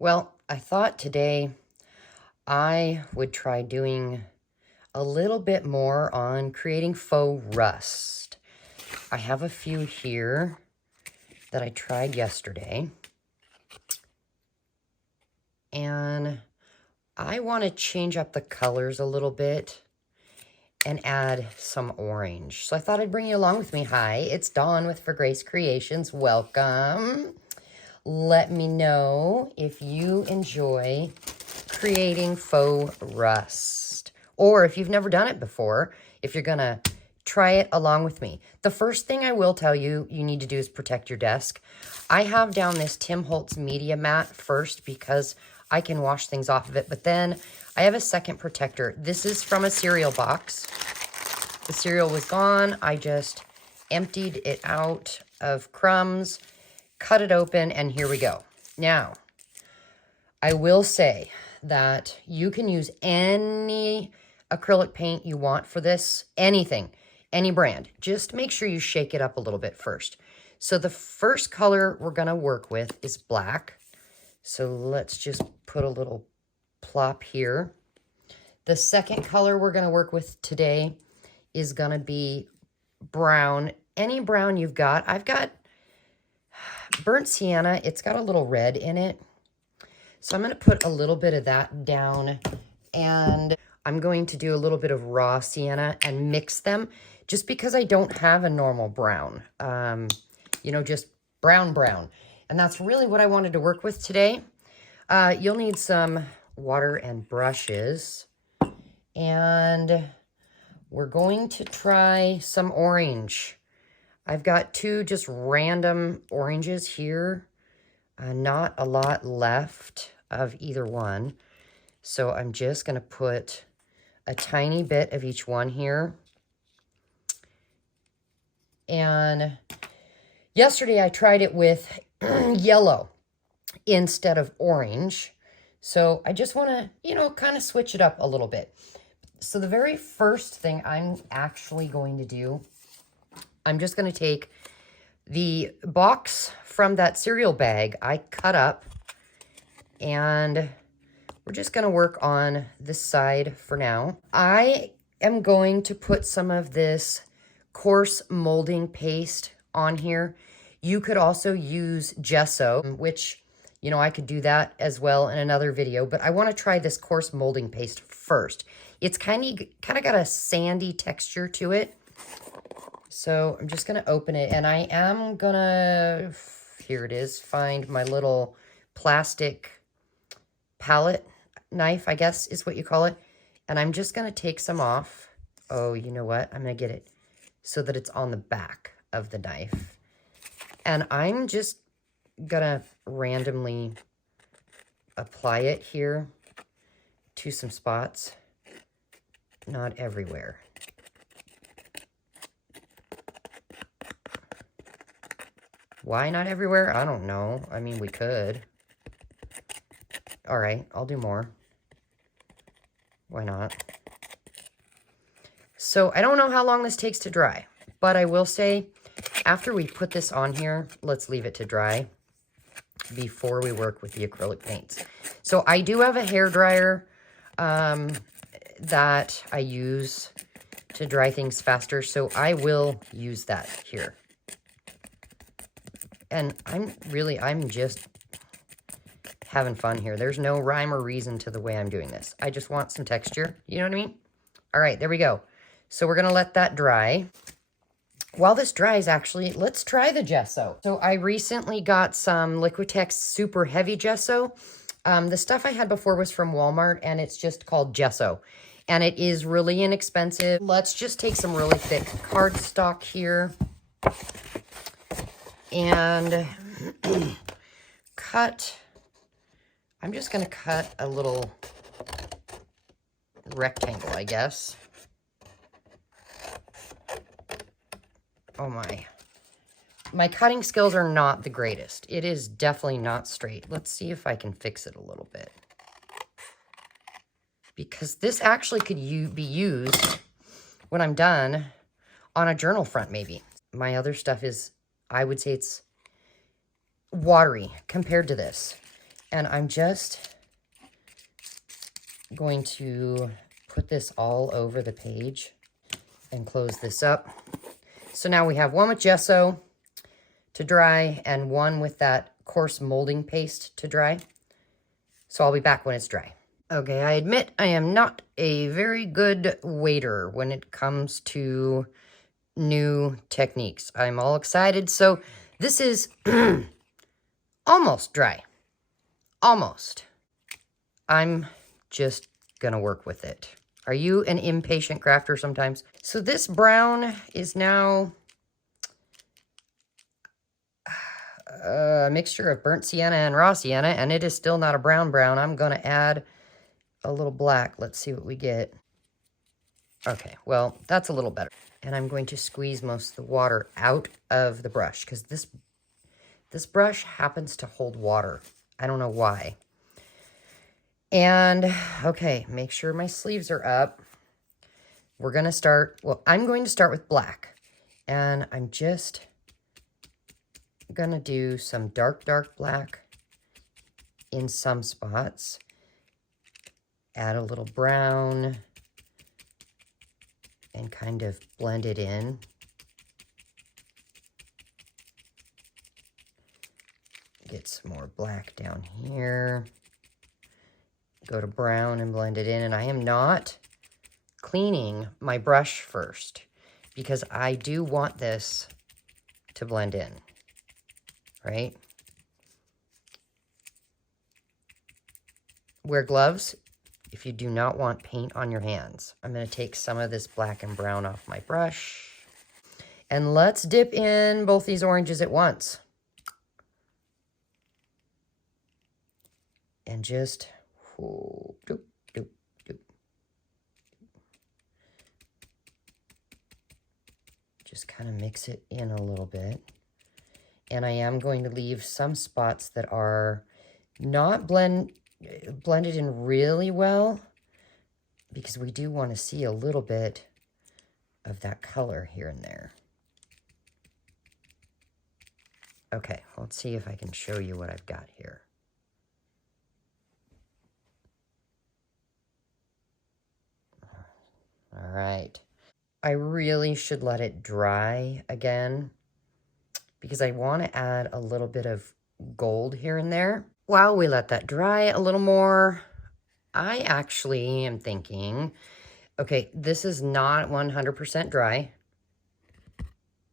Well, I thought today I would try doing a little bit more on creating faux rust. I have a few here that I tried yesterday. And I want to change up the colors a little bit and add some orange. So I thought I'd bring you along with me. Hi, it's Dawn with For Grace Creations. Welcome. Let me know if you enjoy creating faux rust, or if you've never done it before, if you're gonna try it along with me. The first thing I will tell you need to do is protect your desk. I have down this Tim Holtz media mat first because I can wash things off of it, but then I have a second protector. This is from a cereal box. The cereal was gone. I just emptied it out of crumbs, cut it open, and here we go. Now, I will say that you can use any acrylic paint you want for this, anything, any brand. Just make sure you shake it up a little bit first. So the first color we're gonna work with is black. So let's just put a little plop here. The second color we're gonna work with today is gonna be brown. Any brown you've got. I've got burnt sienna. It's got a little red in it. So I'm going to put a little bit of that down, and I'm going to do a little bit of raw sienna and mix them just because I don't have a normal brown, just brown. And that's really what I wanted to work with today. You'll need some water and brushes, and we're going to try some orange. I've got two just random oranges here. Not a lot left of either one. So I'm just going to put a tiny bit of each one here. And yesterday I tried it with yellow instead of orange. So I just want to, kind of switch it up a little bit. So the very first thing I'm actually going to do, I'm just going to take the box from that cereal bag I cut up, and we're just going to work on this side for now. I am going to put some of this coarse molding paste on here. You could also use gesso, which, I could do that as well in another video, but I want to try this coarse molding paste first. It's kind of got a sandy texture to it. So I'm just going to open it, and I am going to, here it is, find my little plastic palette knife, I guess is what you call it. And I'm just going to take some off. Oh, you know what? I'm going to get it so that it's on the back of the knife. And I'm just going to randomly apply it here to some spots, not everywhere. Why not everywhere? I don't know. I mean, we could. All right, I'll do more. Why not? So I don't know how long this takes to dry, but I will say after we put this on here, let's leave it to dry before we work with the acrylic paints. So I do have a hairdryer that I use to dry things faster, so I will use that here. And I'm just having fun here. There's no rhyme or reason to the way I'm doing this. I just want some texture. You know what I mean? All right, there we go. So we're going to let that dry. While this dries, actually, let's try the gesso. So I recently got some Liquitex super heavy gesso. The stuff I had before was from Walmart, and it's just called gesso. And it is really inexpensive. Let's just take some really thick cardstock here. And I'm just going to cut a little rectangle, I guess. Oh my cutting skills are not the greatest. It is definitely not straight. Let's see if I can fix it a little bit. Because this actually could be used when I'm done on a journal front, maybe. My other stuff is, I would say it's watery compared to this. And I'm just going to put this all over the page and close this up. So now we have one with gesso to dry and one with that coarse molding paste to dry. So I'll be back when it's dry. Okay, I admit I am not a very good waiter when it comes to new techniques. I'm all excited. So this is almost dry. Almost. I'm just gonna work with it. Are you an impatient crafter sometimes? So this brown is now a mixture of burnt sienna and raw sienna, and it is still not a brown brown. I'm gonna add a little black. Let's see what we get. Okay, well, that's a little better. And I'm going to squeeze most of the water out of the brush because this brush happens to hold water. I don't know why. And, okay, make sure my sleeves are up. We're going to start, well, I'm going to start with black. And I'm just going to do some dark, dark black in some spots. Add a little brown and kind of blend it in. Get some more black down here. Go to brown and blend it in. And I am not cleaning my brush first because I do want this to blend in, right? Wear gloves if you do not want paint on your hands. I'm going to take some of this black and brown off my brush. And let's dip in both these oranges at once. And just, doop, doop, doop. Just kind of mix it in a little bit. And I am going to leave some spots that are not blended in really well because we do want to see a little bit of that color here and there. Okay, let's see if I can show you what I've got here. All right. I really should let it dry again because I want to add a little bit of gold here and there. While we let that dry a little more, I actually am thinking, okay, this is not 100% dry.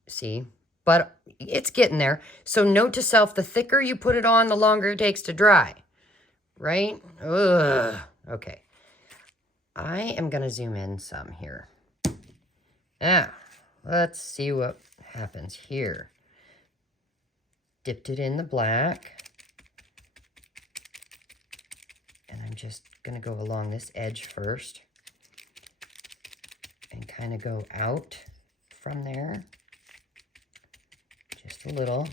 See, but it's getting there. So note to self, the thicker you put it on, the longer it takes to dry, right? Ugh. Okay. I am going to zoom in some here. Let's see what happens here. Dipped it in the black. And I'm just going to go along this edge first. And kind of go out from there. Just a little.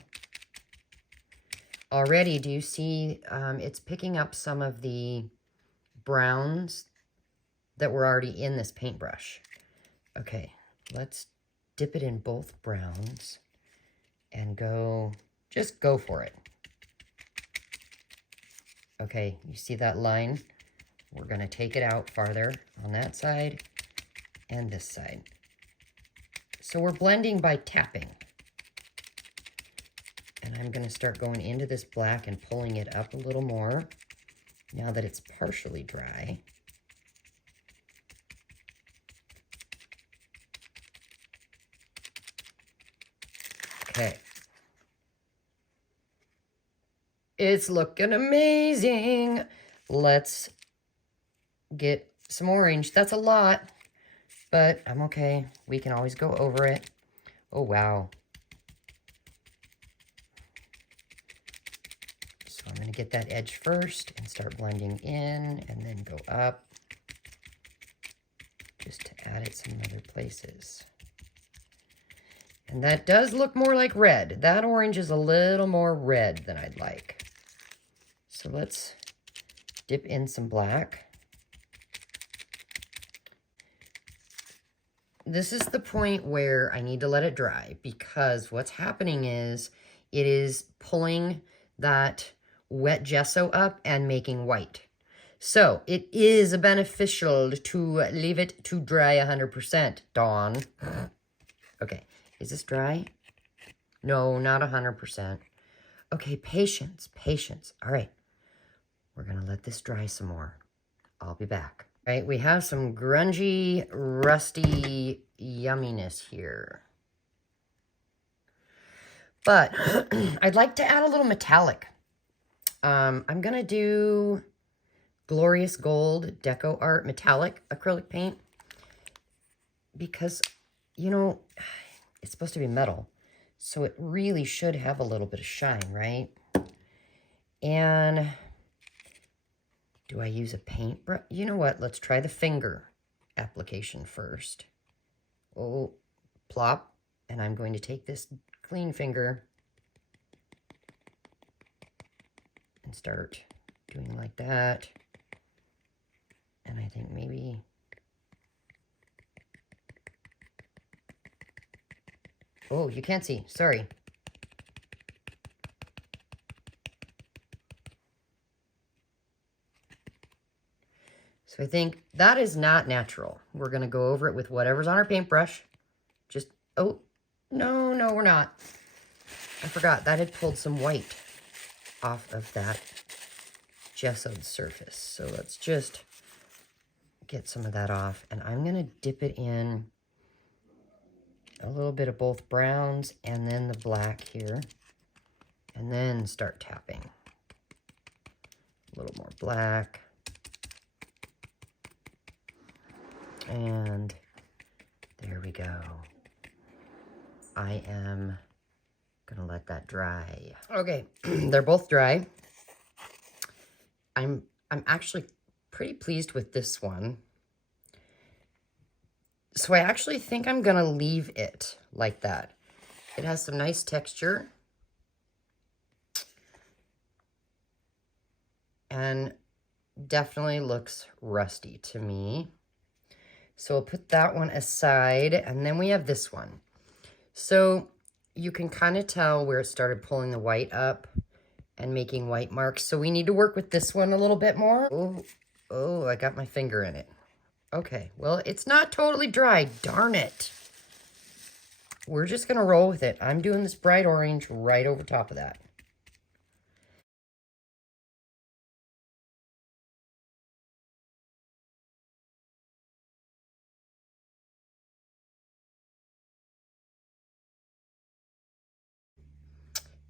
Already, do you see it's picking up some of the browns that were already in this paintbrush. Okay, let's dip it in both browns and just go for it. Okay, you see that line? We're gonna take it out farther on that side and this side. So we're blending by tapping. And I'm gonna start going into this black and pulling it up a little more now that it's partially dry. Okay. It's looking amazing. Let's get some orange. That's a lot, but I'm okay. We can always go over it. Oh, wow. So I'm going to get that edge first and start blending in and then go up just to add it some other places. And that does look more like red. That orange is a little more red than I'd like. So let's dip in some black. This is the point where I need to let it dry because what's happening is it is pulling that wet gesso up and making white. So it is beneficial to leave it to dry 100%, Dawn. Okay, is this dry? No, not 100%. Okay, patience, patience. All right, we're gonna let this dry some more. I'll be back. All right, we have some grungy, rusty yumminess here. But I'd like to add a little metallic. I'm gonna do Glorious Gold Deco Art Metallic acrylic paint because, you know, it's supposed to be metal, so it really should have a little bit of shine, right? And do I use a paintbrush? You know what? Let's try the finger application first. Oh, plop. And I'm going to take this clean finger and start doing like that. And I think maybe... Oh, you can't see. Sorry. So I think that is not natural. We're going to go over it with whatever's on our paintbrush. Just, oh, no, we're not. I forgot that had pulled some white off of that gessoed surface. So let's just get some of that off. And I'm going to dip it in a little bit of both browns and then the black here. And then start tapping. A little more black. And there we go. I am gonna let that dry. Okay, they're both dry. I'm actually pretty pleased with this one. So I actually think I'm gonna leave it like that. It has some nice texture. And definitely looks rusty to me. So we'll put that one aside, and then we have this one. So you can kind of tell where it started pulling the white up and making white marks. So we need to work with this one a little bit more. Oh, I got my finger in it. Okay, well, it's not totally dry, darn it. We're just gonna roll with it. I'm doing this bright orange right over top of that.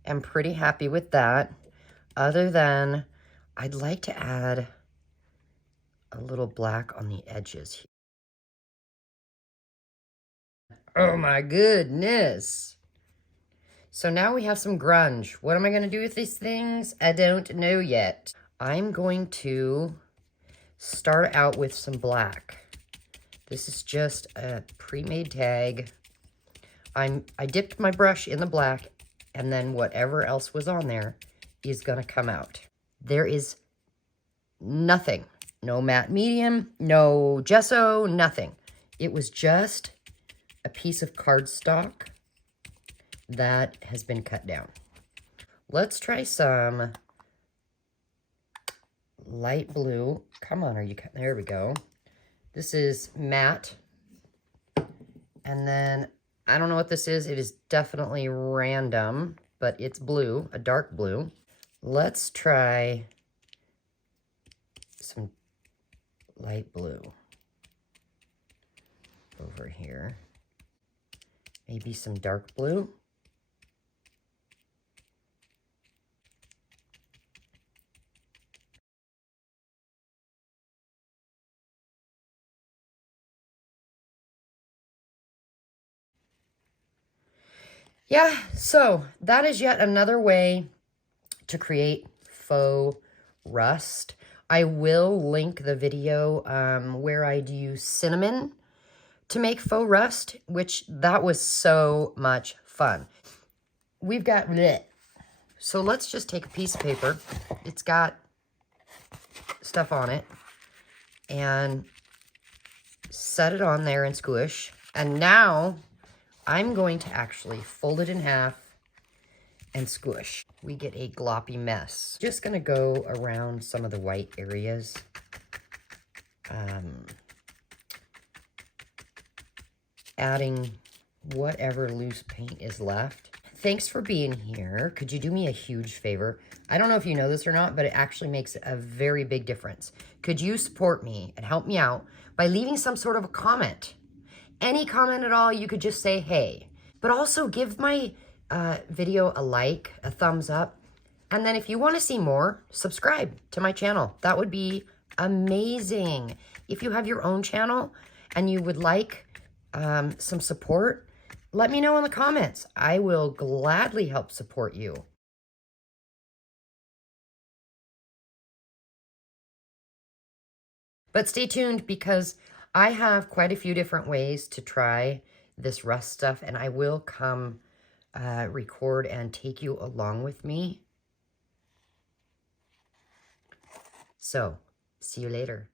I'm pretty happy with that. Other than, I'd like to add a little black on the edges here. Oh my goodness. So now we have some grunge. What am I going to do with these things? I don't know yet. I'm going to start out with some black. This is just a pre-made tag. I dipped my brush in the black, and then whatever else was on there is going to come out. There is nothing. No matte medium, no gesso, nothing. It was just a piece of cardstock that has been cut down. Let's try some light blue. Come on, are you cut? There we go. This is matte. And then, I don't know what this is. It is definitely random, but it's blue, a dark blue. Let's try some light blue over here. Maybe some dark blue. Yeah, so that is yet another way to create faux rust. I will link the video where I use cinnamon to make faux rust, which that was so much fun. We've got bleh. So let's just take a piece of paper. It's got stuff on it, and set it on there and squish. And now I'm going to actually fold it in half and squish. We get a gloppy mess. Just gonna go around some of the white areas. Adding whatever loose paint is left. Thanks for being here. Could you do me a huge favor? I don't know if you know this or not, but it actually makes a very big difference. Could you support me and help me out by leaving some sort of a comment? Any comment at all, you could just say, hey. But also give my video a like, a thumbs up. And then if you want to see more, subscribe to my channel. That would be amazing. If you have your own channel and you would like some support, let me know in the comments. I will gladly help support you. But stay tuned because I have quite a few different ways to try this rust stuff, and I will come record and take you along with me. So, see you later.